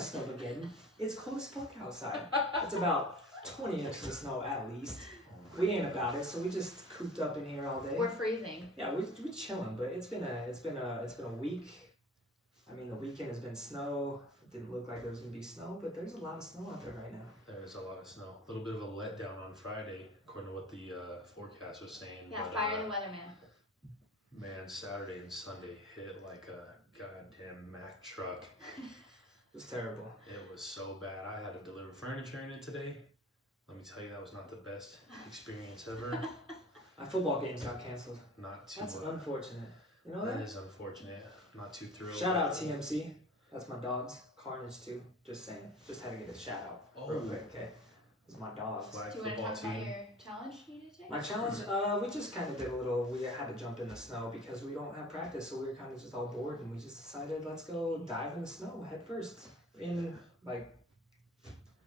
of Snowmageddon. It's cold as fuck outside. It's about 20 inches of snow at least. We ain't about it, so we just cooped up in here all day. We're freezing. Yeah, we're chilling, but it's been a week. I mean, the weekend has been snow. It didn't look like there was gonna be snow, but there's a lot of snow out there right now. There is a lot of snow. A little bit of a letdown on Friday, according to what the forecast was saying. Yeah, but, fire the weatherman. Man, Saturday and Sunday hit like a goddamn Mack truck. It was terrible. It was so bad. I had to deliver furniture in it today. Let me tell you, that was not the best experience ever. My football games got canceled. Not too That's unfortunate. You know That that? is unfortunate. Not too thrilled. Shout out TMC. That's my dogs. Carnage too. Just saying. Just had to get a shout out real quick, okay? It's my dogs. Flag Do you want to football talk team. about your challenge you did today? My challenge, we just kind of did a little, we had to jump in the snow because we don't have practice, so we were kind of just all bored and we just decided let's go dive in the snow head first in like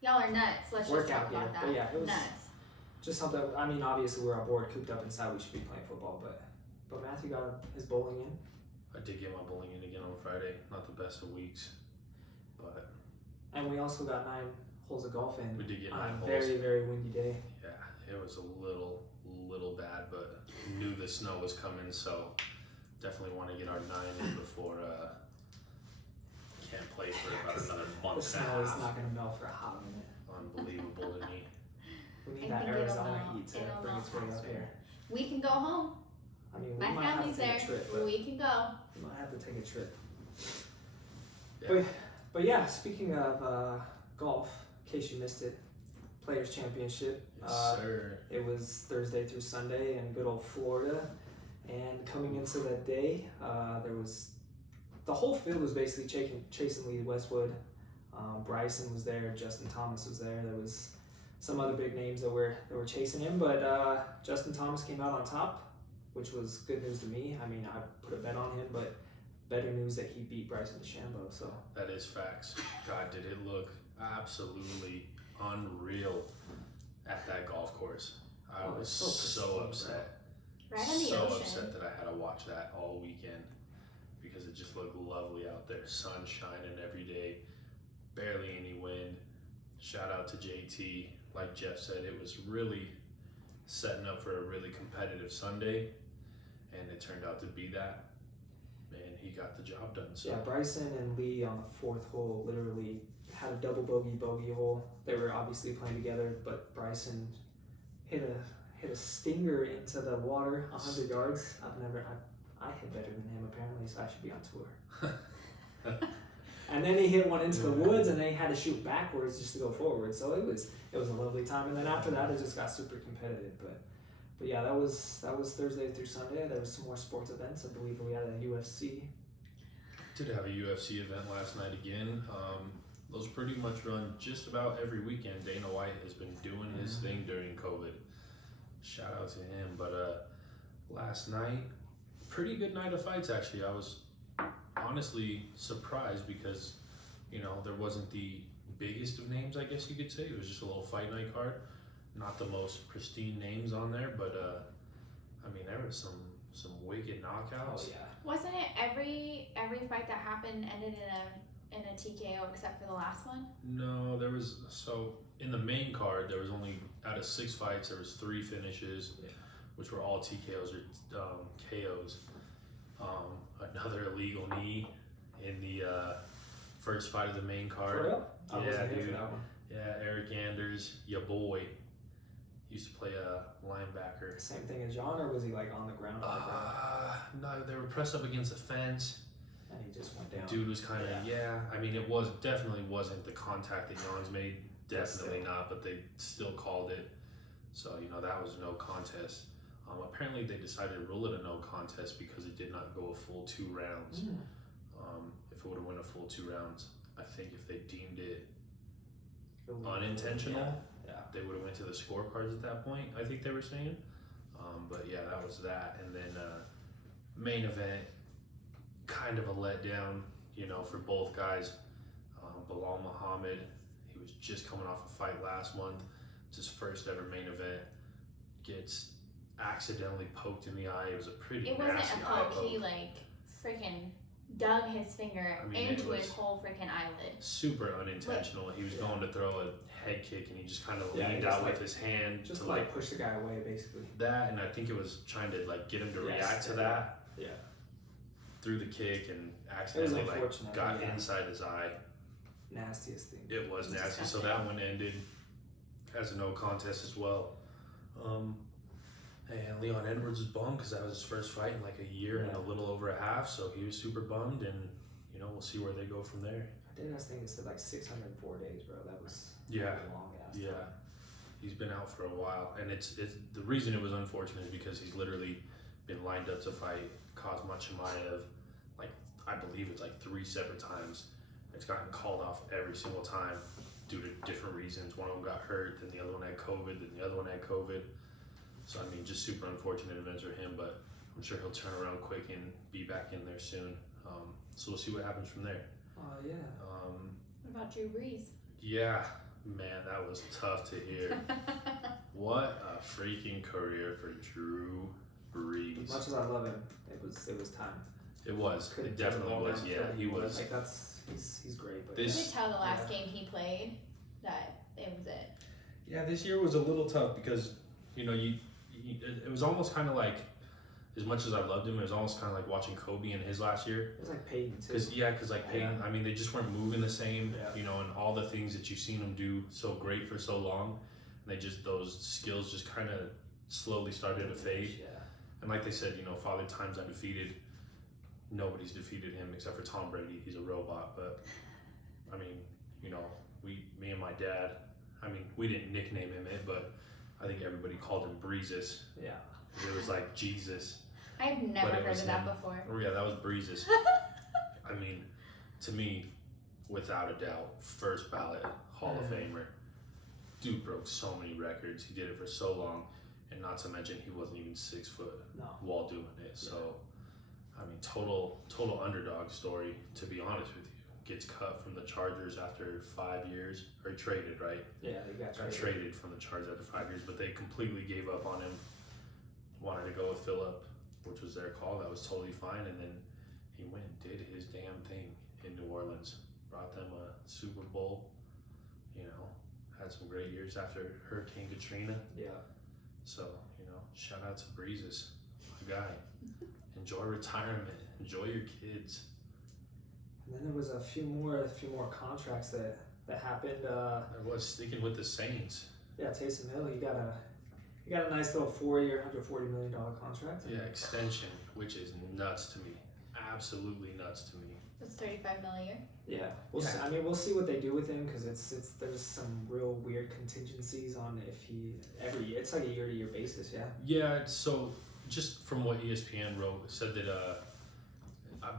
Y'all are nuts. Let's just workout talk gear. about that. But yeah, it was Nuts. just something, I mean, obviously we're all bored, cooped up inside, we should be playing football, but Matthew got his bowling in. I did get my bowling in again on Friday. Not the best of weeks, but And we also got 9 holes of golf in we did get on 9 a holes. very, very windy day. Yeah, it was a little bad, but knew the snow was coming, so definitely want to get our 9 in before can't play for about another The month and a snow is half. not going to melt for a hot minute. Unbelievable to me. We need I that think it'll Arizona melt. heat to It'll bring melt its way up faster. here. We can go home. I mean, we My might have family's to take there. a trip, but We can go. we might have to take a trip. Yeah. But yeah, speaking of golf, in case you missed it, Players Championship. Yes, sir. It was Thursday through Sunday in good old Florida. And coming into that day, there was the whole field was basically chasing Lee Westwood. Bryson was there, Justin Thomas was there. There was some other big names that were chasing him, but Justin Thomas came out on top, which was good news to me. I mean, I put a bet on him, but better news that he beat Bryson DeChambeau. So That is facts. God, did it look absolutely unreal at that golf course. I Oh, was it's so so pristine, bro. upset. Right on the so ocean. upset that I had to watch that all weekend because it just looked lovely out there. Sun shining every day, barely any wind. Shout out to JT. Like Jeff said, it was really setting up for a really competitive Sunday, and it turned out to be that. And he got the job done. So yeah, Bryson and Lee on the 4th hole literally had a double bogey hole. They were obviously playing together, but Bryson hit a stinger into the water 100 yards. I hit better than him apparently, so I should be on tour. And then he hit one into the woods, and then he had to shoot backwards just to go forward. So it was a lovely time. And then after that, it just got super competitive. But yeah, that was Thursday through Sunday. There was some more sports events. I believe we had a UFC. Did have a UFC event last night again. Those pretty much run just about every weekend. Dana White has been doing his thing during COVID. Shout out to him. But last night, pretty good night of fights actually. I was honestly surprised because, there wasn't the biggest of names, I guess you could say. It was just a little fight night card. Not the most pristine names on there, but I mean, there was some wicked knockouts. Oh yeah. Wasn't it every fight that happened ended in a TKO except for the last one? No, there was, so in the main card, there was only, out of 6 fights, there was 3 finishes, which were all TKOs or KOs. Another illegal knee in the first fight of the main card. For real? I Yeah, wasn't here dude. for that one. Yeah, Eric Anders, your boy, used to play a linebacker. Same thing as John, or was he like on the ground? No, they were pressed up against the fence. And he just went down. Dude was kind of, I mean, it definitely wasn't the contact that Jans made. Definitely not, but they still called it. So, that was no contest. Apparently, they decided to rule it a no contest because it did not go a full 2 rounds. If it would have went a full 2 rounds, I think if they deemed it unintentional, they would have went to the scorecards at that point, I think they were saying. But yeah, that was that. And then main event, kind of a letdown, for both guys. Bilal Muhammad, he was just coming off a fight last month. It's his first ever main event. Gets accidentally poked in the eye. It was a pretty It wasn't nasty a eye poke. He freaking dug his finger I mean, it into his was whole freaking eyelid. super unintentional. He was Yeah. going to throw a head kick and he just kind of Yeah, he leaned just, out like, with his hand Just to like push the guy away, basically. that, and I think it was trying to like get him to Yes, react to yeah. that. Yeah. Threw the kick and accidentally like unfortunate, got yeah. inside his eye. Nastiest thing. It was It's nasty. So disgusting. that one ended as a no contest as well. And Leon Edwards was bummed because that was his first fight in like a year and a little over a half. So he was super bummed, and you know we'll see where they go from there. I think it said like 604 days, bro. That was Yeah. a long ass Yeah. time. He's been out for a while, and it's the reason it was unfortunate is because he's literally been lined up to fight Kazmat Chimaev, like I believe it's like 3 separate times. It's gotten called off every single time due to different reasons. One of them got hurt, then the other one had COVID, then the other one had COVID. So I mean, just super unfortunate events for him, but I'm sure he'll turn around quick and be back in there soon. So we'll see what happens from there. Yeah. What about Drew Brees? Yeah, man, that was tough to hear. What a freaking career for Drew Brees. As much as I love him, it was time. It was. Couldn't It put definitely all was. down Yeah, for he him. was. Like he's great. But You This- could tell the last Yeah. game he played that it was it. Yeah, this year was a little tough because you know it was almost kind of like, as much as I loved him, it was almost kind of like watching Kobe in his last year. it was like Peyton too. Because like Peyton, I mean, they just weren't moving the same, Yeah. you know, and all the things that you've seen him do so great for so long, and those skills just kind of slowly started to fade. Yeah. And like they said, you know, Father Time's undefeated. Nobody's defeated him except for Tom Brady. He's a robot, but I mean, you know, me and my dad, I mean, we didn't nickname him it, but I think everybody called him Breezes. Yeah. It was like Jesus. I've never But it heard was of that him. before. Oh yeah, that was Breezes. I mean, to me, without a doubt, first ballot Hall of Famer. Dude broke so many records. He did it for so long, and not to mention he wasn't even 6 foot No. while doing it. So, I mean, total underdog story. To be honest with you, gets cut from the Chargers after 5 years, or traded, right? Yeah, they got Got traded from the Chargers after 5 years, but they completely gave up on him. Wanted to go with Phillip, which was their call. That was totally fine, and then he went and did his damn thing in New Orleans. Brought them a Super Bowl. You know, had some great years after Hurricane Katrina. Yeah. So, you know, shout out to Breezes, my guy. Enjoy retirement. Enjoy your kids. And then there was a few more contracts that happened. I was sticking with the Saints. Yeah, Taysom Hill, he got a nice little 4-year, $140 million contract. Yeah, extension, which is nuts to me. Absolutely nuts to me. It's $35 million a year. Yeah, we'll see what they do with him because there's some real weird contingencies on if it's like a year-to-year basis. Yeah. Yeah, so just from what ESPN wrote, it said that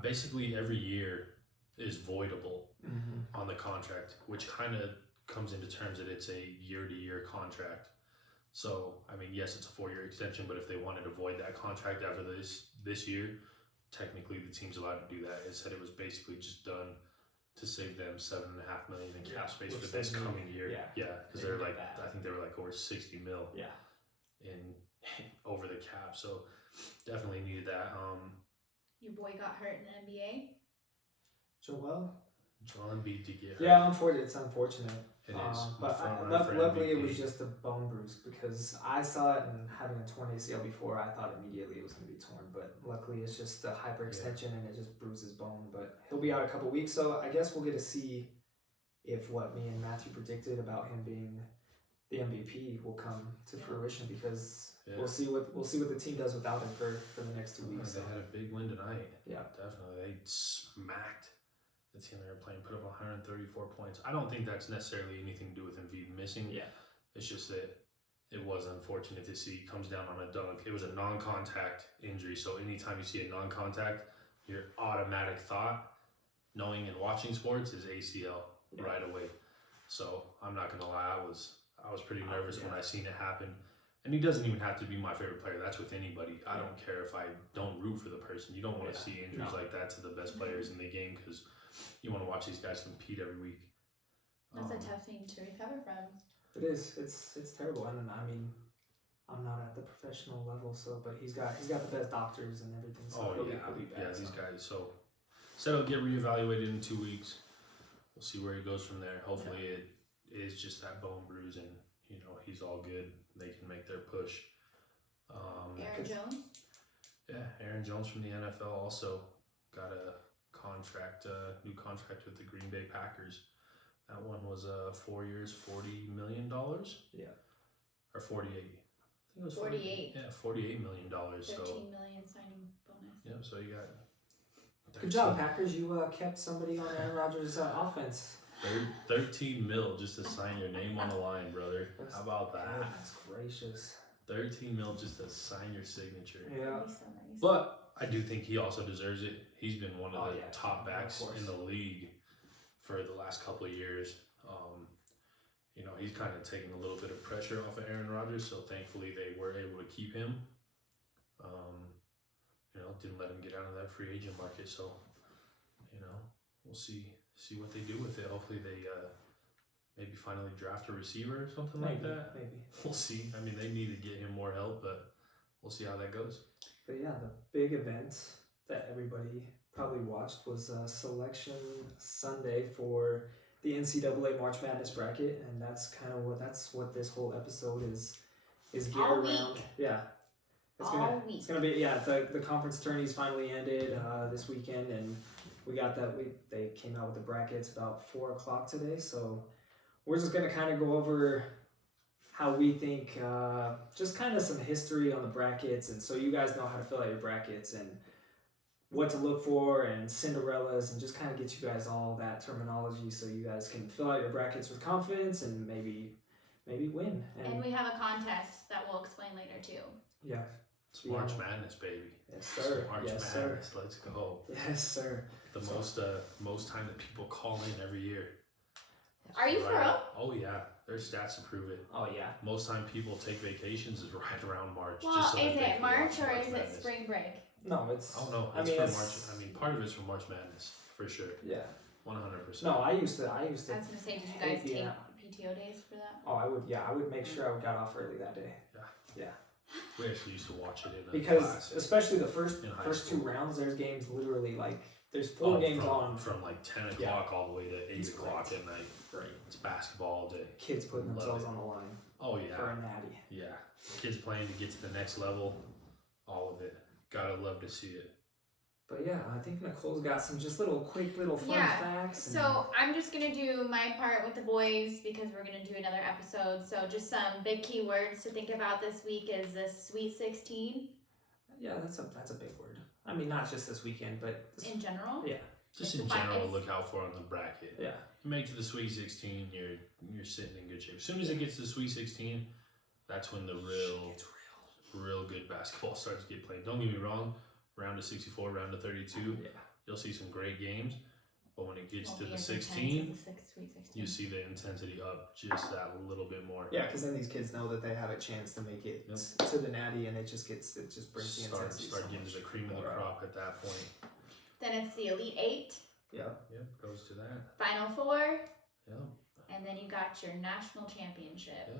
basically every year is voidable on the contract, which kind of comes into terms that it's a year-to-year contract. So, I mean, yes, it's a 4-year extension, but if they wanted to void that contract after this year, technically the team's allowed to do that. It said it was basically just done to save them $7.5 million in cap space which for they this need. coming year. Yeah. Because They they're need like, that. I think they were like over 60 mil Yeah. in over the cap. So definitely needed that. Your boy got hurt in the NBA. Joel. Joel Embiid did get hurt. Yeah, it's unfortunate. It is. But luckily it was just a bone bruise because I saw it and having a torn ACL before, I thought immediately it was going to be torn. But luckily it's just a hyperextension and it just bruised his bone. But he'll be out a couple weeks, so I guess we'll get to see if what me and Matthew predicted about him being the MVP will come to fruition because we'll see what the team does without him for the next 2 weeks. They had a big win tonight. Yeah, Definitely. They smacked the team they were playing, put up 134 points. I don't think that's necessarily anything to do with Embiid missing. Yeah. It's just that it was unfortunate to see. Comes down on a dunk. It was a non-contact injury, so anytime you see a non-contact, your automatic thought, knowing and watching sports, is ACL right away. So I'm not gonna lie, I was pretty nervous when I seen it happen. And he doesn't even have to be my favorite player. That's with anybody. I don't care if I don't root for the person. You don't want to see injuries like that to the best players in the game because you want to watch these guys compete every week. That's a tough thing to recover from. It is. It's terrible. And I mean, I'm not at the professional level, but he's got the best doctors and everything. So he'll be back. Yeah, these guys. So said it'll get reevaluated in 2 weeks. We'll see where he goes from there. Hopefully it is just that bone bruise and, you know, he's all good. They can make their push. Aaron Jones? Yeah, Aaron Jones from the NFL also got a contract, new contract with the Green Bay Packers. That one was 4 years, $40 million. Yeah. Or 48. I think it was 48. Yeah, $48 million. 13 So million signing bonus. yeah, so you got. Good job, Packers. You kept somebody on Aaron Rodgers' offense. 13 mil just to sign your name on the line, brother. How about that? Goodness gracious. 13 mil just to sign your signature. Yeah. That'd be so nice. But I do think he also deserves it. He's been one of the yeah, top backs of course. in the league for the last couple of years. You know, he's kind of taking a little bit of pressure off of Aaron Rodgers, so thankfully they were able to keep him. You know, didn't let him get out of that free agent market, so you know, we'll see what they do with it. Hopefully they maybe finally draft a receiver or something like that. Maybe. We'll see. I mean, they need to get him more help, but we'll see how that goes. But yeah, the big event that everybody probably watched was Selection Sunday for the NCAA March Madness bracket, and that's what this whole episode is geared All around. week. Yeah. It's gonna be the conference tourneys finally ended this weekend, and they came out with the brackets about 4:00 today, so we're just gonna kind of go over how we think, just kind of some history on the brackets, and so you guys know how to fill out your brackets and what to look for and Cinderellas, and just kind of get you guys all that terminology so you guys can fill out your brackets with confidence and maybe win. And we have a contest that we'll explain later too. Yeah. It's March Madness, baby. Yes, sir. March Yes, Madness. sir. Let's go. Yes, sir. The most time that people call in every year. Are you for real? Oh yeah, there's stats to prove it. Oh yeah. Most time people take vacations is right around March. Well, just so is that they it can March watch or March is Madness. it spring break? No, it's. Oh no, it's for March. I mean, part of it's for March Madness for sure. Yeah. 100%. No, I used to. I was gonna say, did you guys take PTO days for that? Oh, I would. Yeah, I would make sure I got off early that day. Yeah. We actually used to watch it in Because class. especially the first In high two school. rounds, there's games literally like there's four games on. From like 10 o'clock all the way to 8 It's o'clock great. at night. Great. It's basketball all day. Kids putting Love themselves it. on the line Oh for yeah, a natty. yeah. Kids playing to get to the next level. All of it. Gotta love to see it. But yeah, I think Nicole's got some just quick little fun facts. And So I'm just gonna do my part with the boys because we're gonna do another episode. So just some big keywords to think about this week is the Sweet 16 yeah, that's a big word. I mean, not just this weekend, but in general. yeah, Just It's in fun- general, it's- look out for on the bracket. yeah. You make it to the Sweet 16, you're sitting in good shape. As soon as it gets to the Sweet 16, that's when the real good basketball starts to get played. Don't get me wrong, round of 64, round of 32, Yeah. you'll see some great games. But when it gets Won't to be the as intense 16, as the Sweet 16. you see the intensity up just that little bit more. Yeah, because then these kids know that they have a chance to make it Yep. to the natty, and it just brings the intensity. Start so getting much to the cream of the more out. crop at that point. Then it's the Elite 8, Yeah. Yep, goes to that. Final 4, Yep. and then you got your national championship. Yeah.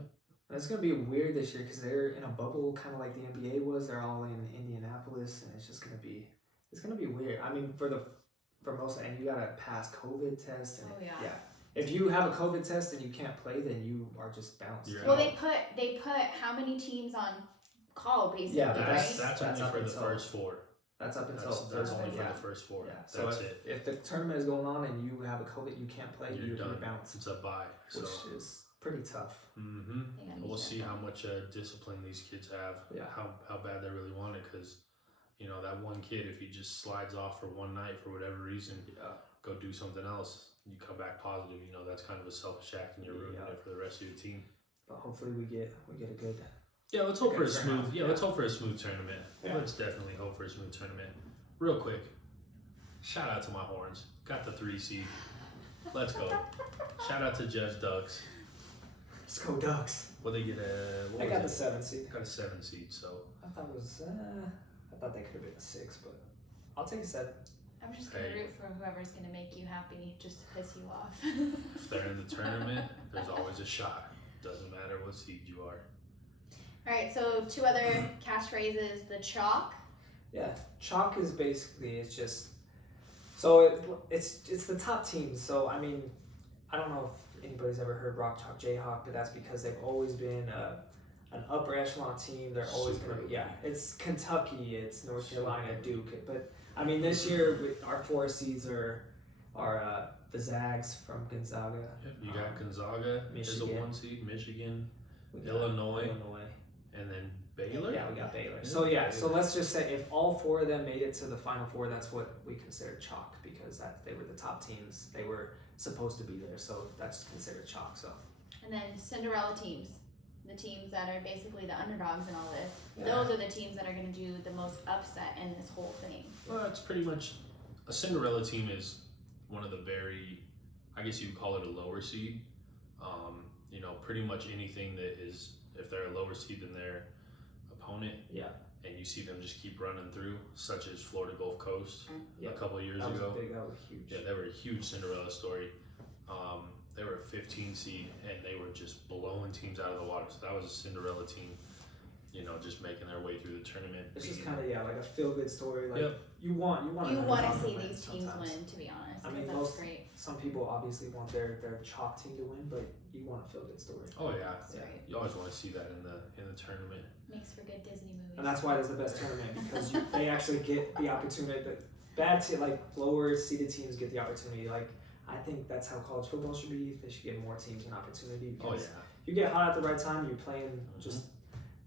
And it's gonna be weird this year because they're in a bubble, kind of like the NBA was. They're all in Indianapolis, and it's gonna be weird. I mean, for most, and you gotta pass COVID tests, and Oh, yeah. if you have a COVID test and you can't play, then you are just bounced. You're Well, out. they put how many teams on call basically, Yeah, but right? That's That's only up for the until- first 4. That's up until That's Thursday. only for Yeah. the first 4. Yeah. So That's it. if the tournament is going on and you have a COVID, you can't play. You're You're done. bounced, It's a bye. So. which is pretty tough. Mm-hmm. They gotta be We'll see how careful. much discipline these kids have. Yeah. How bad they really want it, because you know that one kid, if he just slides off for one night for whatever reason, Yeah. go do something else. You come back positive. You know that's kind of a selfish act, and you're ruining Yeah. it for the rest of your team. But hopefully we get a good. Yeah, let's hope for a Good smooth. turnout. Yeah, let's hope for a smooth tournament. Yeah. Let's definitely hope for a smooth tournament. Real quick, shout out to my Horns. Got the 3 seed. Let's go. Shout out to Jeff's Ducks. Let's go Ducks. What they get I got the 7 seed. Got a 7 seed. So I thought they could have been a 6, but I'll take a 7. I'm just gonna Hey. root for whoever's gonna make you happy, just to piss you off. if they're in the tournament, there's always a shot. Doesn't matter what seed you are. Alright, so 2 other catchphrases. The chalk. Yeah, chalk is basically it's just So it's the top teams. So I mean, I don't know if anybody's ever heard Rock Chalk Jayhawk, but that's because they've always been an upper echelon team. They're always Super going to be, elite. It's Kentucky, it's North Super Carolina, elite. Duke. But I mean, this year our 4 seeds are the Zags from Gonzaga. Yep, you got Gonzaga as a Michigan. 1 seed, Michigan, We got Illinois, and then Baylor. Yeah, we got Baylor. Yeah, So yeah, so Baylor. let's just say if all 4 of them made it to the Final Four, that's what we consider chalk because they were the top teams. They were supposed to be there, so that's considered chalk. So And then Cinderella teams, the teams that are basically the underdogs in all this. Yeah. Those are the teams that are going to do the most upset in this whole thing. Well, it's pretty much a Cinderella team is one of the very, I guess you would call it a lower seed. You know, pretty much anything that is, if they're a lower seed than their opponent, yeah, and you see them just keep running through, such as Florida Gulf Coast yeah. a couple of years That was ago. big. That was huge. Yeah, they were a huge Cinderella story. They were a 15 seed, and they were just blowing teams out of the water. So that was a Cinderella team, you know, just making their way through the tournament. It's just beating- kind of like a feel good story. Like Yep. you want You an want to underdog see win these teams sometimes. win, to be honest, I because mean, that's most- great. Some people obviously want their chalk team to win, but you want a feel good story. Oh yeah, That's right. you always want to see that in the tournament. Makes for good Disney movies. And that's why it's the best tournament because they actually get the opportunity. But bad team, like lower seeded teams, get the opportunity. Like I think that's how college football should be. They should give more teams an opportunity Oh because yeah, you get hot at the right time. You're playing just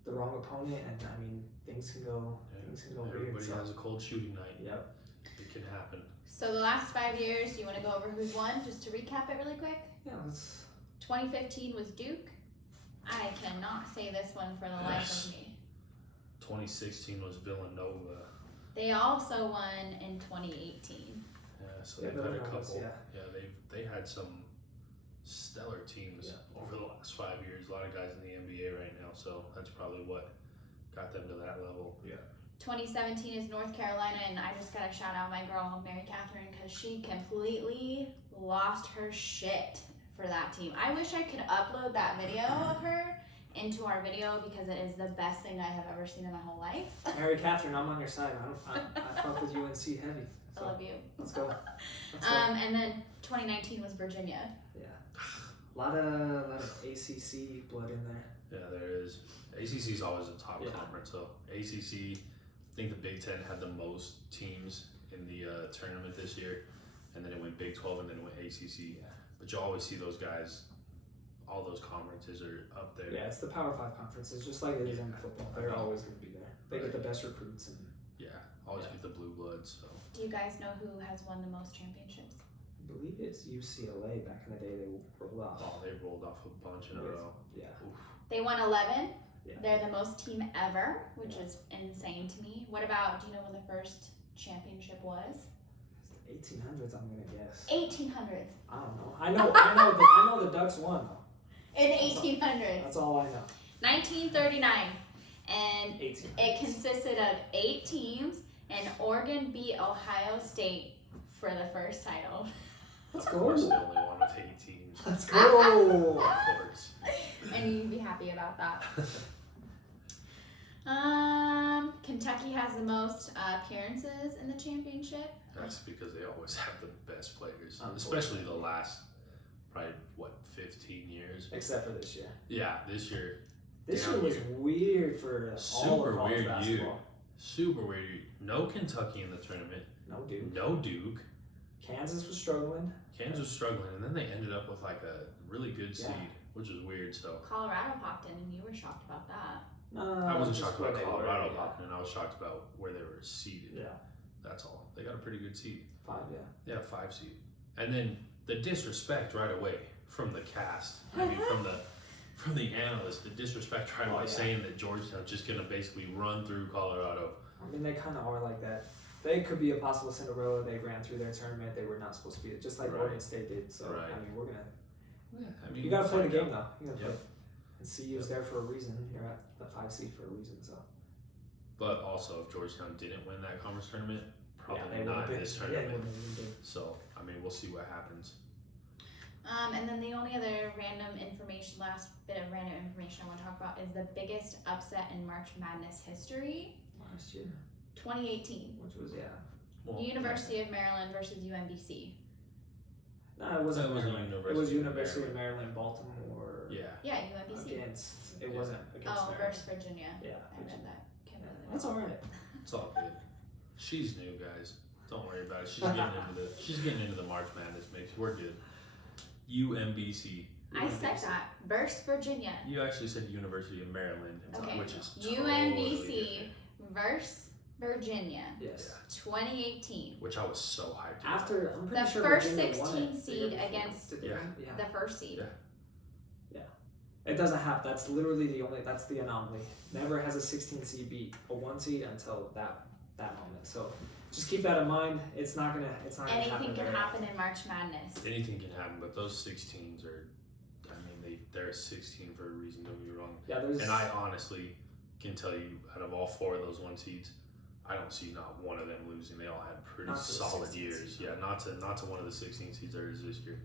the wrong opponent, and I mean things can go weird. everybody So. has a cold shooting night. Yep. It can happen. So the last 5 years, you want to go over who's won, just to recap it really quick? Yeah. Let's. 2015 was Duke. I cannot say this one for the life of me. 2016 was Villanova. They also won in 2018. Yeah, so Yeah, they've had a Villanova's, couple. yeah. They had some stellar teams Yeah. over the last 5 years. A lot of guys in the NBA right now, so that's probably what got them to that level. 2017 is North Carolina, and I just gotta shout out my girl Mary Catherine because she completely lost her shit for that team. I wish I could upload that video of her into our video because it is the best thing I have ever seen in my whole life. Mary Catherine, I'm on your side. I fuck with UNC heavy. I So love you. let's go. Let's go. And then 2019 was Virginia. Yeah. A lot of ACC blood in there. Yeah, there is. ACC is always a top Yeah. conference. So ACC, I think the Big Ten had the most teams in the tournament this year, and then it went Big 12, and then it went ACC. Yeah. But you always see those guys. All those conferences are up there. Yeah, it's the Power 5 conferences, just like it is in football. They're always going to be there. They get the best recruits. And Yeah, always Yeah. get the blue bloods. So Do you guys know who has won the most championships? I believe it's UCLA back in the day they rolled off. oh, they rolled off a bunch in a row. Yeah. They won 11. Yeah. They're the most team ever, which Yeah. is insane to me. What about, do you know when the first championship was? It's the 1800s, I'm going to guess. 1800s. I don't know. I know the Ducks won, though. In 1800s. That's all I know. 1939. And 1800s. it consisted of 8 teams, and Oregon beat Ohio State for the first title. Let's Of go. course, they only won with 8 teams. Let's go. Of course. And you'd be happy about that. Kentucky has the most appearances in the championship. That's because they always have the best players, Unfortunately. especially the last, probably, 15 years? Except for this year. Yeah, this year. This Down year was year. weird for all Super of college weird basketball. year. Super weird. No Kentucky in the tournament. No Duke. No Duke. Kansas was struggling. Kansas was struggling, and then they ended up with like a really good seed, Yeah. which was weird. So Colorado popped in, and you were shocked about that. I wasn't just shocked where about they were, Colorado yeah. popping, and I was shocked about where they were seeded. Yeah. That's all. They got a pretty good seed. 5, yeah. Yeah, 5 seed. And then the disrespect right away from the cast. I mean, from the analysts, the disrespect right Oh, away, yeah. saying that Georgetown's just gonna basically run through Colorado. I mean, they kind of are like that. They could be a possible Cinderella. They ran through their tournament. They were not supposed to be, just like Right. Oregon State did. So, Right. I mean, we're going to. Yeah, I mean, You got to play the find game, out. though. You got to play. Yep. And CU's there for a reason. You're at the 5 seed for a reason. So, But also, if Georgetown didn't win that conference tournament, probably they not would've been- this Yeah, tournament. it would've been big. So, I mean, we'll see what happens. And then the only other last bit of random information I want to talk about is the biggest upset in March Madness history, Last year, 2018. which was, yeah. Well, University of Maryland versus UMBC. No, it wasn't. That was Maryland. University It was of University of Maryland, Baltimore. Yeah. Yeah, UMBC. Against. It wasn't against Oh, Maryland. versus Virginia. Yeah. I read that. Can't remember the That's name. all right. It's all good. She's new, guys. Don't worry about it. She's getting into the March Madness mix. We're good. UMBC. I said that. Versus Virginia. You actually said University of Maryland, Okay. which is UMBC versus Virginia. Yes. 2018. which I was so hyped about. After I'm pretty The sure first Virginia won 16 it the seed year before. against Did they win? Yeah. the first seed. Yeah. It doesn't happen. That's literally that's the anomaly. Never has a 16 seed beat a 1 seed until that moment. So just keep that in mind. It's not gonna happen. Anything can very happen in March Madness. Anything can happen, but those 16s are, I mean, they're 16 for a reason, don't get me wrong. Yeah, there's. And I honestly can tell you, out of all 4 of those 1 seeds, I don't see not one of them losing. They all had pretty Not to the solid 16 years. seed. Yeah, not to one of the 16 seeds there is this year.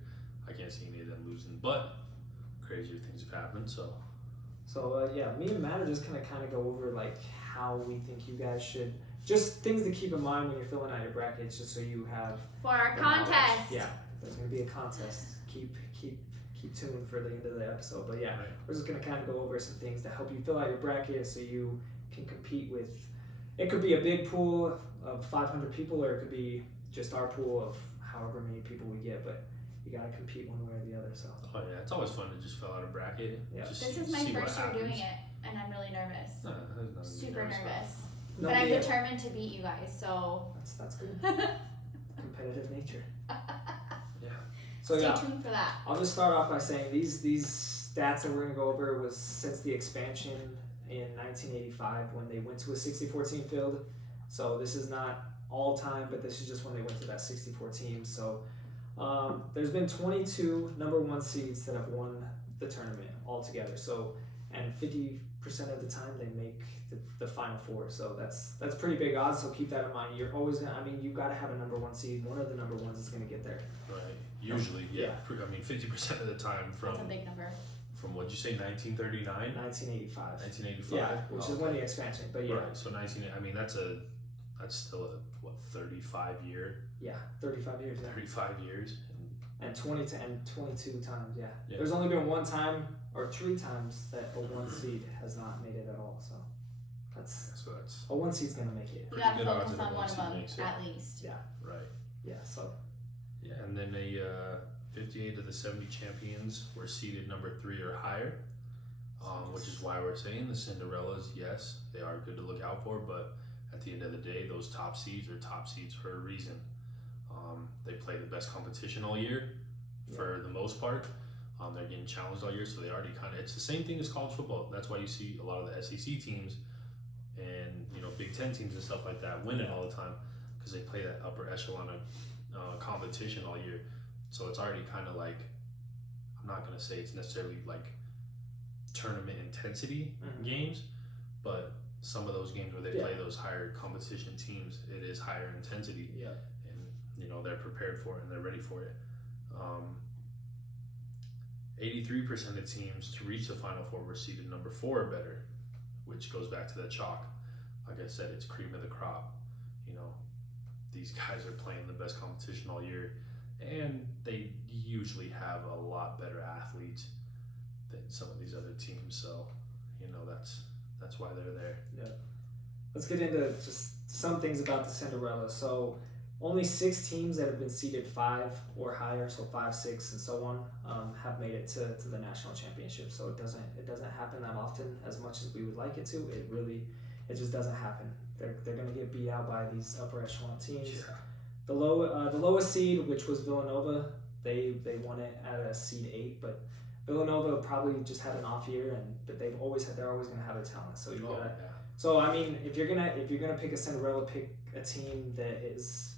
I can't see any of them losing, but crazier things have happened. So Yeah, me and Matt are just gonna kind of go over like how we think you guys should. Just things to keep in mind when you're filling out your brackets, just so you have. For our the knowledge. contest. Yeah, there's gonna be a contest. Keep tuned for the end of the episode. But yeah, we're just gonna kind of go over some things to help you fill out your bracket, so you can compete with. It could be a big pool of 500 people, or it could be just our pool of however many people we get. But you gotta compete one way or the other. So. oh yeah, it's always fun to just fill out a bracket. Yeah. Just This see, is my see what first year happens. doing it, and I'm really nervous. No, there's nothing to be Super nervous about. nervous. No, But I'm yeah, determined to beat you guys, so. That's good. Competitive nature. Yeah. So Stay yeah. tuned for that. I'll just start off by saying these stats that we're gonna go over was since the expansion in 1985 when they went to a 64 team field. So this is not all time, but this is just when they went to that 64 teams. So there's been 22 number 1 seeds that have won the tournament altogether. So and 50% of the time they make the final 4. So that's pretty big odds. So keep that in mind. You're always gonna. I mean, you got to have a number 1 seed. One of the number 1s is gonna get there. Right. Usually, yeah. Yeah. I mean, 50% of the time That's a big number. from what'd you say, 1939, 1985. 1985. Yeah, which is when the expansion. But yeah. Right. So 19. I mean, that's still a 35 year. Yeah, 35 years. Yeah. 35 years. And 22 times. Yeah. Yeah. There's only been 1 time or 3 times that a 1 seed has not made it at all. So that's So that's a 1 seed's gonna make it. You Pretty gotta good odds focus that on a one of 1 seed them, makes it. at least. right. Yeah. So Yeah, and then 58 of the 70 champions were seeded number 3 or higher, which is why we're saying the Cinderellas, yes, they are good to look out for, but at the end of the day, those top seeds are top seeds for a reason. They play the best competition all year, for the most part. They're getting challenged all year, so they already it's the same thing as college football. That's why you see a lot of the SEC teams and Big Ten teams and stuff like that winning all the time, because they play that upper echelon of competition all year. So it's already kind of like, I'm not going to say it's necessarily like tournament intensity games, but some of those games where they play those higher competition teams, it is higher intensity. yeah. And they're prepared for it and they're ready for it. 83% of teams to reach the Final Four were seeded number 4 or better, which goes back to that chalk. Like I said, it's cream of the crop. These guys are playing the best competition all year, and they usually have a lot better athletes than some of these other teams. So, that's why they're there. Yeah. Let's get into just some things about the Cinderella. So only 6 teams that have been seeded 5 or higher, so 5, 6, and so on, have made it to the national championship. So it doesn't happen that often as much as we would like it to. It just doesn't happen. They're gonna get beat out by these upper echelon teams. Yeah. The lowest seed, which was Villanova, they won it at a seed 8, but Villanova probably just had an off year, but they're always gonna have a talent. So So I mean, if you're gonna pick a Cinderella, pick a team that is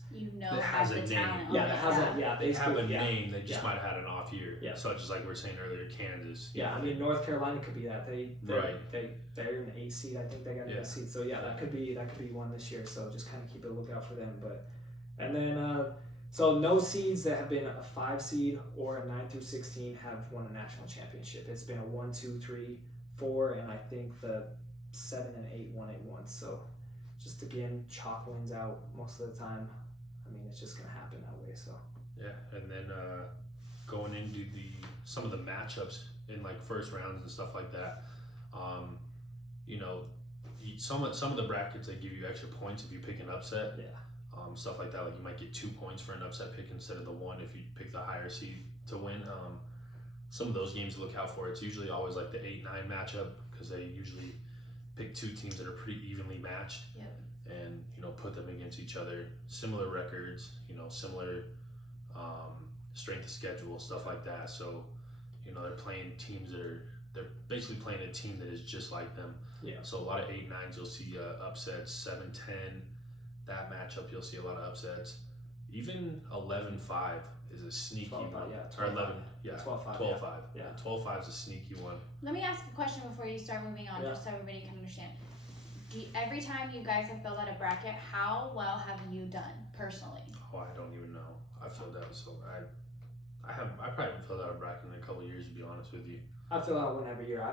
that has has the a name. talent. that has a They have a yeah. name. They just Yeah. might have had an off year. Yeah. So just like we were saying earlier, Kansas. Yeah, I mean North Carolina could be that. They're an 8 seed. I think they got an Yeah. 8 seed. So yeah, that could be one this year. So just kind of keep a lookout for them. And then so no seeds that have been a 5 seed or a 9 through 16 have won a national championship. It's been a 1, 2, 3, 4, and I think the 7 and 8 won it once. So just again, chalk wins out most of the time. I mean, it's just gonna happen that way. So Yeah, and then going into some of the matchups in like first rounds and stuff like that, you know, some of the brackets they give you extra points if you pick an upset. yeah, Stuff like that, like you might get 2 points for an upset pick instead of the 1 if you pick the higher seed to win. Some of those games to look out for. It's usually always like the 8-9 matchup because they usually pick 2 teams that are pretty evenly matched. Yep. And you know, put them against each other, similar records, you know, similar strength of schedule, stuff like that. So you know, they're playing teams they're basically playing a team that is just like them. yeah. So a lot of 8-9s you'll see upsets. 7-10, that matchup you'll see a lot of upsets. Even 11-5 is a sneaky 12-5, one. yeah, Or 12-5. 11, yeah, 12-5, 12-5. yeah. 12-5 is a sneaky one. Let me ask a question before you start moving on, Yeah. just so everybody can understand. Every time you guys have filled out a bracket, how well have you done personally? Oh, I don't even know. I filled out I probably haven't filled out a bracket in a couple of years, to be honest with you. I fill out one every year.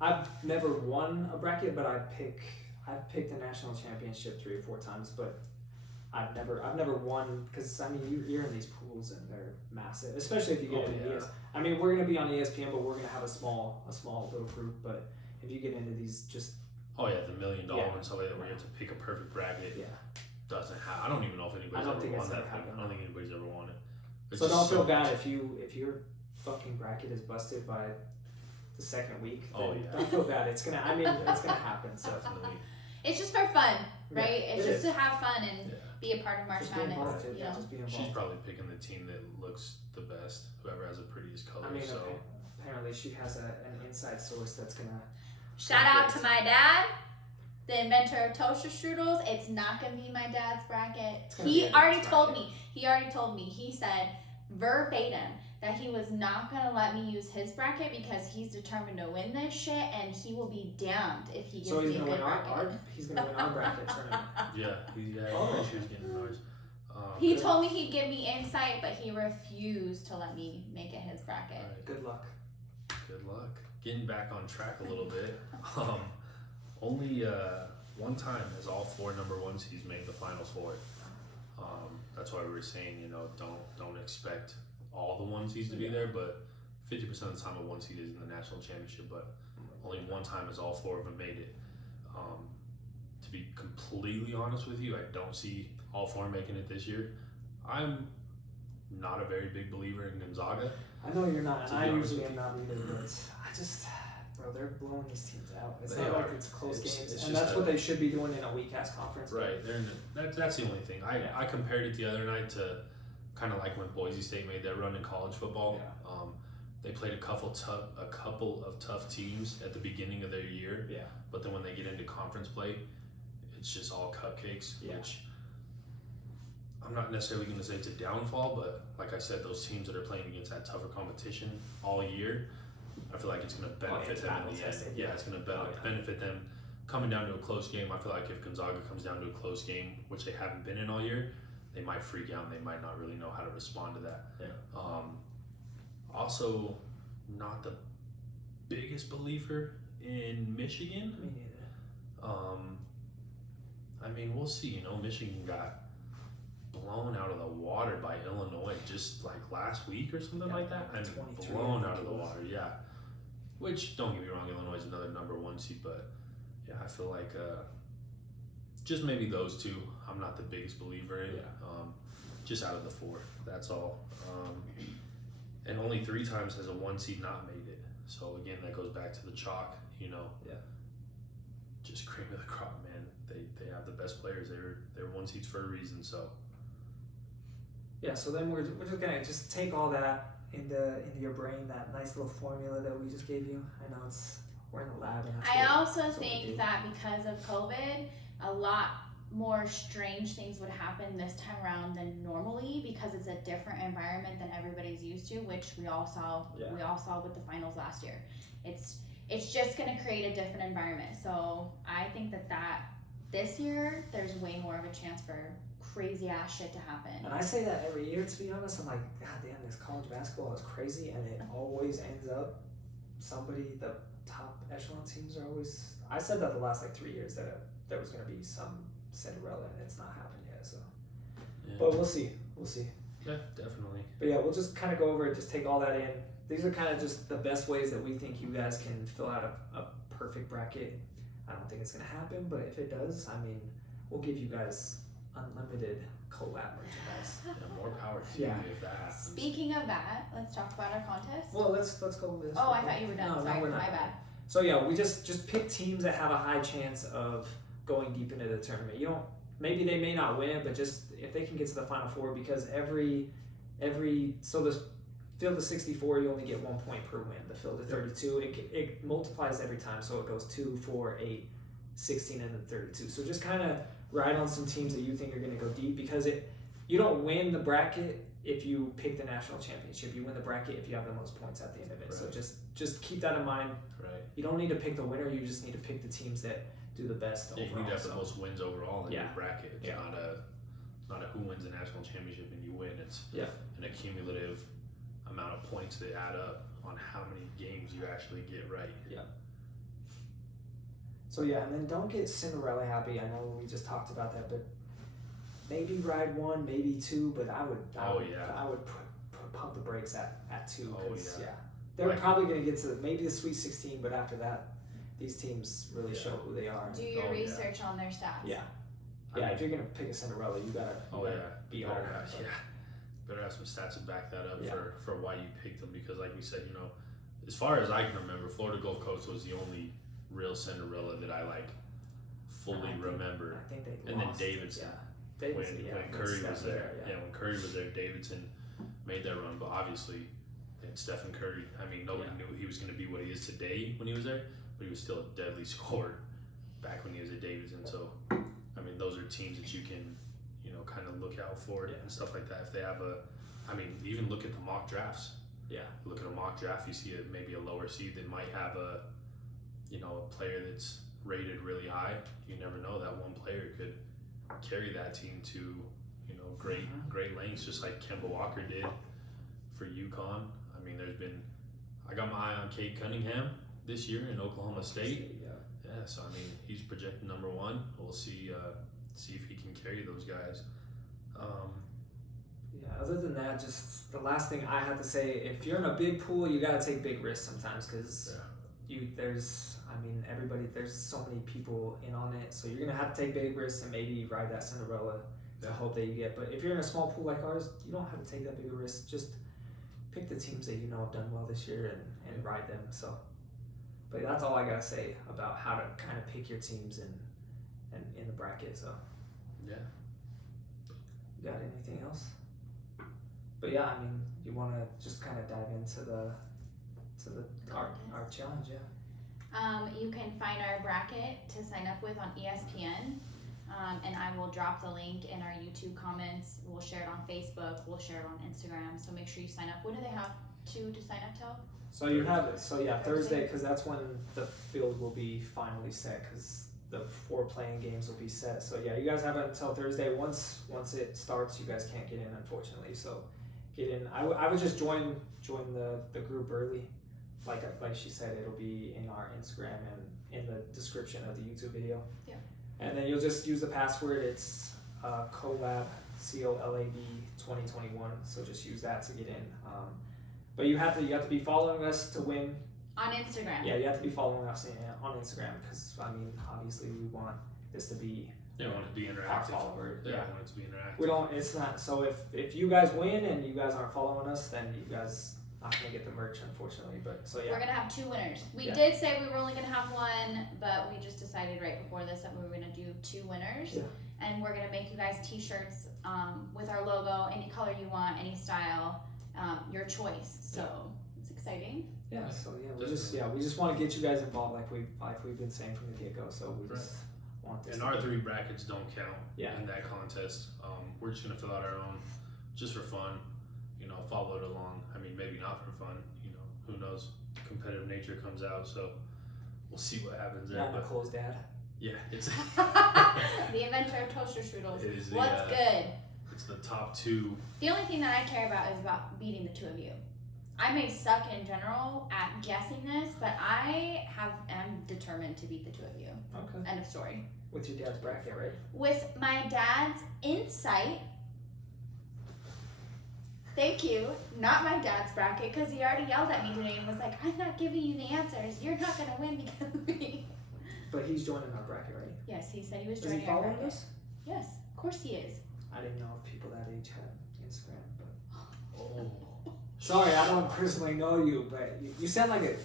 I've never won a bracket, but I've picked the national championship 3 or 4 times, but I've never won because I mean you're in these pools and they're massive, especially if you get into ES. I mean we're gonna be on ESPN, but we're gonna have a small little group. But if you get into these just Oh yeah, the $1 million Yeah. and stuff like that, where you have to pick a perfect bracket. yeah, Doesn't have. I don't even know if anybody's ever won that thing. I don't think anybody's ever won it. It's so just don't feel much. bad if your fucking bracket is busted by the second week. Oh, then yeah. don't feel bad. It's gonna happen. So Definitely. It's just for fun, Yeah, right? It's it just is. to have fun and Yeah. be a part of March just be Madness. involved. You Yeah, know? just be involved. She's probably picking the team that looks the best, whoever has the prettiest colors. I mean, so apparently she has an inside source that's gonna. Shout out to my dad, the inventor of toaster strudels. It's not gonna be my dad's bracket. It's gonna He be a already dad's told bracket. me. He already told me. He said verbatim that he was not gonna let me use his bracket because he's determined to win this shit, and he will be damned if he gives So he's me a gonna good win bracket. he's gonna win our bracket tournament. yeah, Oh. I'm sure he's getting ours. He told me he'd give me insight, but he refused to let me make it his bracket. Alright, Good luck. good luck. Getting back on track a little bit. Only one time has all 4 number 1 seeds made the Final Four. That's why we were saying, you know, don't expect all the 1 seeds to be there, but 50% of the time a 1 seed is in the national championship, but only one time has all 4 of them made it. To be completely honest with you, I don't see all 4 making it this year. I'm not a very big believer in Gonzaga. I know you're not, To and be I honest usually with am not either, but I just, bro, they're blowing these teams out. It's They not like are. it's close It's games, just and that's that- what they should be doing in a weak ass conference. but- Right, that's the only thing. I compared it the other night to kind of like when Boise State made their run in college football. Yeah. They played a couple of tough teams at the beginning of their year, Yeah. but then when they get into conference play, it's just all cupcakes. Yeah. Which I'm not necessarily going to say it's a downfall, but like I said, those teams that are playing against that tougher competition all year, I feel like it's going to benefit it's them in battle the end. tested, Yeah, yeah. it's going to Oh, yeah. benefit them coming down to a close game. I feel like if Gonzaga comes down to a close game, which they haven't been in all year, they might freak out and they might not really know how to respond to that. Yeah. Also, not the biggest believer in Michigan. Me neither. I mean, we'll see. You know, Michigan got blown out of the water by Illinois just like last week or something Yeah, like that. I mean, 23, blown I out think of the it was. water, yeah. Which, don't get me wrong, Illinois is another number 1 seed, but yeah, I feel like just maybe those 2. I'm not the biggest believer in. Yeah. Just out of the 4, that's all. And only 3 times has a 1 seed not made it. So again, that goes back to the chalk. You know. Yeah. Just cream of the crop, man. They have the best players. They're 1 seeds for a reason. So Yeah, so then we're just gonna just take all that into your brain, that nice little formula that we just gave you. I know we're in the lab, and I also that's what we think do. that because of COVID, a lot more strange things would happen this time around than normally because it's a different environment than everybody's used to, which we all saw. Yeah. We all saw with the finals last year. It's just gonna create a different environment. So I think that this year there's way more of a chance for crazy ass shit to happen. And I say that every year, to be honest. I'm like, God damn, this college basketball is crazy, and it always ends up the top echelon teams are always. I said that the last 3 years that there was gonna be some Cinderella, and it's not happened yet. So Yeah. But we'll see. We'll see. Yeah, definitely. But yeah, we'll just kind of go over it, just take all that in. These are kind of just the best ways that we think you guys can fill out a perfect bracket. I don't think it's going to happen, but if it does, I mean, we'll give you guys unlimited COLab merchandise. Yeah, more power to Yeah. you if that happens. Speaking of that, let's talk about our contest. Well, let's go with this. Oh, I thought you were done. No, Sorry, we're not my done. bad. So yeah, we just pick teams that have a high chance of going deep into the tournament. You don't, maybe they may not win it, but just if they can get to the final four, because so this field of 64, you only get 1 point per win. The field of 32, it multiplies every time, so it goes 2, 4, 8, 16, and then 32. So just kind of ride on some teams that you think are going to go deep, because you don't win the bracket if you pick the national championship. You win the bracket if you have the most points at the end of it. Right. So just keep that in mind. Right. You don't need to pick the winner. You just need to pick the teams that do the best Yeah, overall. you need to have the most wins overall in Yeah. your bracket. It's Yeah. not a who wins the national championship and you win. It's Yeah. an accumulative amount of points that add up on how many games you actually get right. So yeah, and then don't get Cinderella happy. I know we just talked about that, but maybe ride 1, maybe 2. But I would pump the brakes at 2. Oh, 'Cause, yeah. they're Like- probably going to get to maybe the Sweet 16, but after that, these teams really Yeah. show who they are. Do your Oh, yeah. research on their stats. Yeah. I Yeah, mean, if you're gonna pick a Cinderella, you gotta be you all better in. have, better have some stats to back that up Yeah. for why you picked them, because like we said, as far as I can remember, Florida Gulf Coast was the only real Cinderella that I fully remember. I think they And then lost. Davidson. Yeah. Davidson, When Curry was there. Yeah. When Curry was there, Davidson made that run. But obviously, and Stephen Curry, I mean, nobody knew he was going to be what he is today when he was there, but he was still a deadly scorer back when he was at Davidson. So, I mean, those are teams that you can, kind of look out for and stuff like that. If they have even look at the mock drafts. Yeah. Look at a mock draft, you see maybe a lower seed that might have a player that's rated really high. You never know, that one player could carry that team to great lengths, just like Kemba Walker did for UConn. I mean, I got my eye on Cade Cunningham this year in Oklahoma State. Yeah, so I mean, he's projected number 1. We'll see if he can carry those guys. Other than that, just the last thing I have to say, if you're in a big pool, you gotta take big risks sometimes, because there's so many people in on it, so you're gonna have to take big risks and maybe ride that Cinderella to hope that you get. But if you're in a small pool like ours, you don't have to take that big a risk. Just pick the teams that have done well this year and ride them. So, but that's all I gotta say about how to kind of pick your teams and in the bracket. So Yeah. you got anything else? But yeah, I mean, you want to just kind of dive into our challenge, You can find our bracket to sign up with on ESPN, and I will drop the link in our YouTube comments. We'll share it on Facebook. We'll share it on Instagram. So make sure you sign up. When do they have to sign up till? So you have it. So yeah, Thursday, because that's when the field will be finally set, because the 4 playing games will be set. So yeah, you guys have it until Thursday. Once it starts, you guys can't get in, unfortunately. So get in. I would just join the group early. Like she said, it'll be in our Instagram and in the description of the YouTube video. Yeah. And then you'll just use the password. It's COLab, COLAB 2021. So just use that to get in. But you have to be following us to win. On Instagram. Yeah, you have to be following us on Instagram, because I mean, obviously we want this to be They want it to be our interactive. follower. Yeah, Yeah. I want it to be interactive. We don't. It's not. So if you guys win and you guys aren't following us, then you guys not gonna get the merch, unfortunately. But so We're yeah. gonna have 2 winners. We Yeah. did say we were only gonna have 1, but we just decided right before this that we were gonna do 2 winners. Yeah. And we're gonna make you guys t-shirts with our logo, any color you want, any style, your choice. So it's exciting. Yeah. So yeah, we just want to get you guys involved, like we've been saying from the get go. So we just want this. And to our be- 3 brackets don't count Yeah. in that contest. We're just gonna fill out our own, just for fun. Follow it along. I mean, maybe not for fun. Who knows? Competitive nature comes out, so we'll see what happens there. Not But Nicole's dad. yeah, it's The inventor of toaster strudels. it is the, What's good? It's the top 2. The only thing that I care about is about beating the 2 of you. I may suck in general at guessing this, but am determined to beat the 2 of you. Okay. End of story. With your dad's bracket, right? With my dad's insight Thank you. Not my dad's bracket, because he already yelled at me today and was like, I'm not giving you the answers. You're not going to win because of me. But he's joining our bracket, right? Yes, he said he was Is he joining our following bracket. us? Yes, of course he is. I didn't know if people that age had Instagram, but Oh. sorry, I don't personally know you, but you sound like a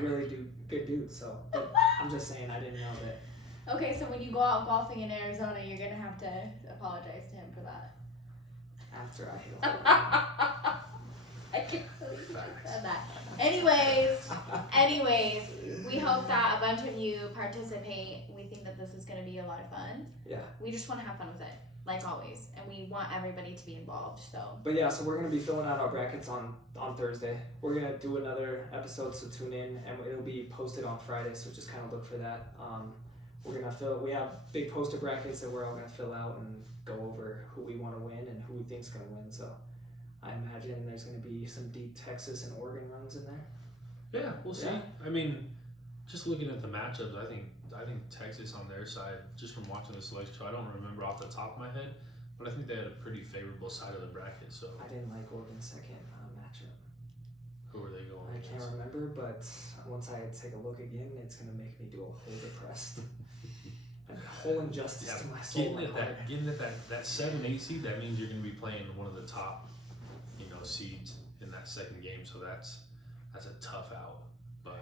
really good dude. So but I'm just saying, I didn't know that. Okay, so when you go out golfing in Arizona, you're going to have to apologize to him for that. After I hit a hole in one. I can't believe you said that. Anyways, we hope that a bunch of you participate. We think that this is going to be a lot of fun. Yeah. We just want to have fun with it, like always, and we want everybody to be involved. So. But yeah, so we're gonna be filling out our brackets on Thursday. We're gonna do another episode, so tune in, and it'll be posted on Friday. So just kind of look for that. We're gonna we have big poster brackets that we're all gonna fill out and go over who we want to win and who we think's gonna win. So I imagine there's gonna be some deep Texas and Oregon runs in there. Yeah, we'll see. Yeah. I mean, just looking at the matchups, I think Texas on their side, just from watching the selection show, I don't remember off the top of my head, but I think they had a pretty favorable side of the bracket. So I didn't like Oregon's second matchup. who are they going I against? can't remember, but once I take a look again, it's gonna make me do a whole depressed, a whole injustice to my soul. Getting at that 7-8 seed, that means you're going to be playing one of the top, seeds in that second game. So that's a tough out. But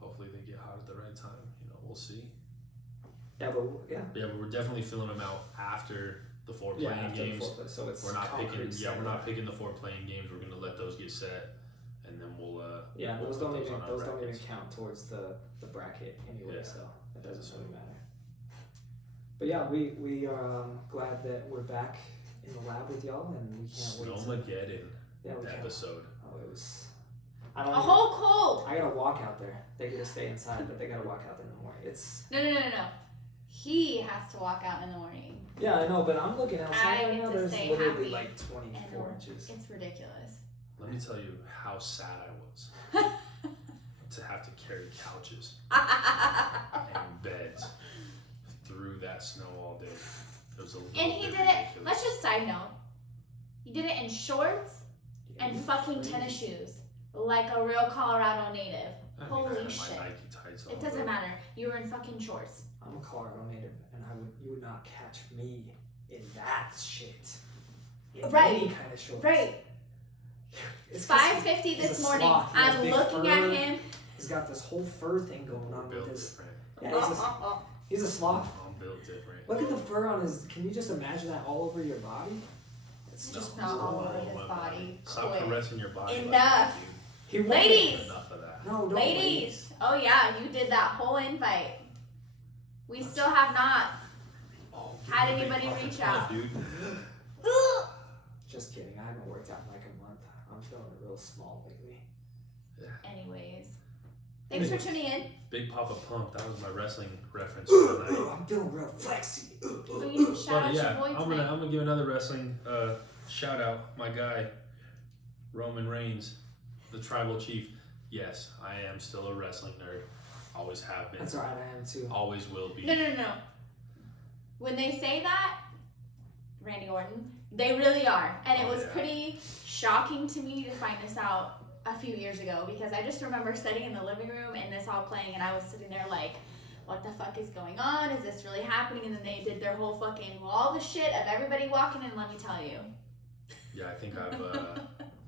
hopefully they get hot at the right time. We'll see. Yeah, but we're definitely filling them out after the 4 playing games. So it's we're not picking. concrete We're not picking the 4 playing games. We're going to let those get set, and then we'll. Those we'll don't put even on our those don't even brackets. count towards the bracket anyway. Yeah. So it doesn't really matter. But yeah, we are glad that we're back in the lab with y'all, and we can't wait. Snowmageddon we can't. episode. Oh, it was. A whole cold. I gotta walk out there. They get to stay inside, but they gotta walk out there in the morning. It's. No. He has to walk out in the morning. Yeah, I know, but I'm looking outside I right get now. to There's stay literally happy like 24 inches. It's ridiculous. Let me tell you how sad I was to have to carry couches and beds through that snow all day. It was a little And he bit did it. ridiculous. Let's just side note. He did it in shorts and fucking Crazy. tennis shoes, like a real Colorado native. I Holy had my shit! Nike tights on, It doesn't but matter. You were in fucking shorts. I'm a Colorado native, and you would not catch me in that shit. In Right. any kind of shorts. Right. It's 'cause 5:50 he's this a morning. sloth. He has I'm big looking fur. at him. He's got this whole fur thing going we're on with built his. different. Yeah, he's a sloth. I'm built different. Look at the fur on his. Can you just imagine that all over your body? It's Just No, not all over my his body. Stop Quit. caressing your body. like Enough. that, He won't- Ladies! dude. Enough of that. No, don't. Ladies, oh yeah, you did that whole invite. We still have not. Oh, Had give me a big anybody puff reach and out? puff, dude. Just kidding. I haven't worked out in like a month. I'm feeling real small lately. Anyways, thanks for tuning in. Big Papa Pump. That was my wrestling reference for the night. I'm feeling real flexy. So you need to shout But out yeah, your boy I'm tonight. gonna give another wrestling shout out. My guy, Roman Reigns, the tribal chief. Yes, I am still a wrestling nerd. Always have been. That's alright, I am too. Always will be. No. When they say that, Randy Orton, they really are. And it Oh, was yeah. pretty shocking to me to find this out a few years ago because I just remember sitting in the living room and this all playing and I was sitting there like, what the fuck is going on? Is this really happening? And then they did their whole fucking, all the shit of everybody walking in, let me tell you. Yeah, I think I've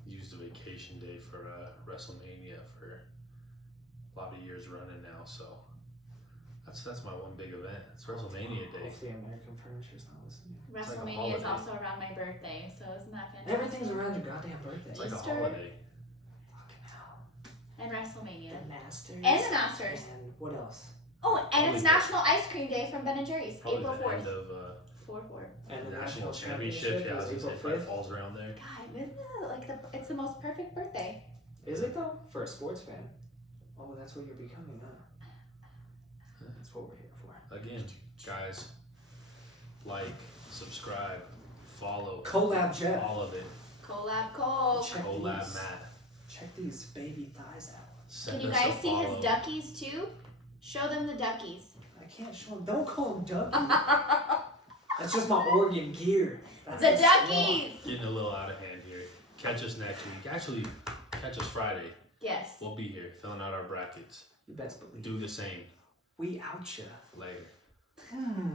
used a vacation day for WrestleMania for a lot of years running now. So that's my one big event. It's WrestleMania day. Hopefully American Furniture's not listening. It's like a WrestleMania is holiday. also around my birthday, so isn't that fantastic? Everything's around your goddamn birthday. It's like a Easter. holiday. Fucking hell. And WrestleMania. The Masters. And the Masters. And what else? Oh, and Probably it's the- National Ice Cream Day from Ben & Jerry's, Probably April the 4th. end of 4/4. And the national championship. Yeah, I was is gonna say April probably 5th. falls around there. God, isn't it like it's the most perfect birthday? Is it though? For a sports fan? Oh, that's what you're becoming, huh? That's what we're here for. Again, guys, like, subscribe, follow, COLab Jeff. all of it. COLab Cole. Check COLab these. Matt. Check these baby thighs out. Send Can you us a guys see his follow. duckies too? Show them the duckies. I can't show him. Don't call him Ducky. That's just my organ gear. That's The sloth. duckies! Getting a little out of hand Catch us next week. Actually, catch us Friday. Yes. We'll be here filling out our brackets. You best believe. Do the same. We out ya. Later. Hmm.